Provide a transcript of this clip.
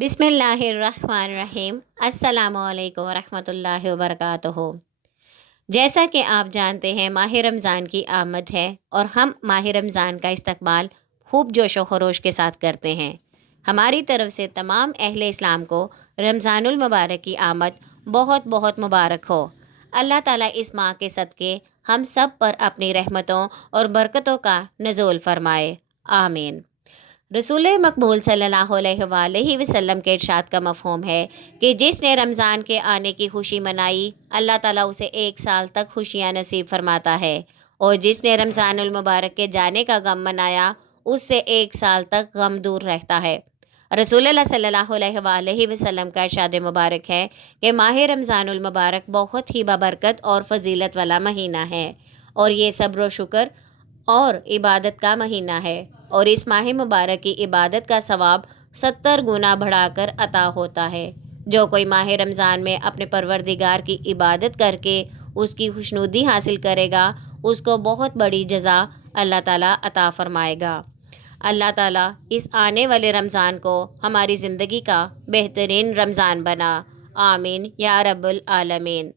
बिस्मिल्लाहिर्रहमानिर्रहीम। अस्सलामुअलैकुम वरहमतुल्लाहि वबरकातुहू। जैसा कि आप जानते हैं माह रमज़ान की आमद है और हम माह रमज़ान का इस्तकबाल खूब जोश व खरोश के साथ करते हैं। हमारी तरफ से तमाम अहले इस्लाम को रमज़ानुल मुबारक की आमद बहुत बहुत मुबारक हो। अल्लाह ताला इस माह के सदक़े हम सब पर अपनी रहमतों और बरकतों का नज़ूल फ़रमाए, आमीन। रसूल मकबूल सल्लल्लाहु अलैहि वसल्लम के इरशाद का मफ़हूम है कि जिसने रमज़ान के आने की खुशी मनाई, अल्लाह ताला उसे 1 साल तक खुशियाँ नसीब फरमाता है, और जिसने रमज़ानुल मुबारक के जाने का गम मनाया, उससे 1 साल तक गम दूर रहता है। रसूलुल्लाह सल्लल्लाहु अलैहि वसल्लम का इरशाद मुबारक है कि माह रमज़ानुल मुबारक बहुत ही बबरकत और फ़जीलत वाला महीना है, और ये सब्र व शुक्र और इबादत का महीना है, और इस माह मुबारक की इबादत का सवाब 70 गुना बढ़ाकर अता होता है। जो कोई माह रमज़ान में अपने परवरदिगार की इबादत करके उसकी खुशनुदी हासिल करेगा, उसको बहुत बड़ी जज़ा अल्लाह ताला अता फ़रमाएगा। अल्लाह ताला इस आने वाले रमज़ान को हमारी ज़िंदगी का बेहतरीन रमज़ान बना, आमीन या रब्बुल आलमीन।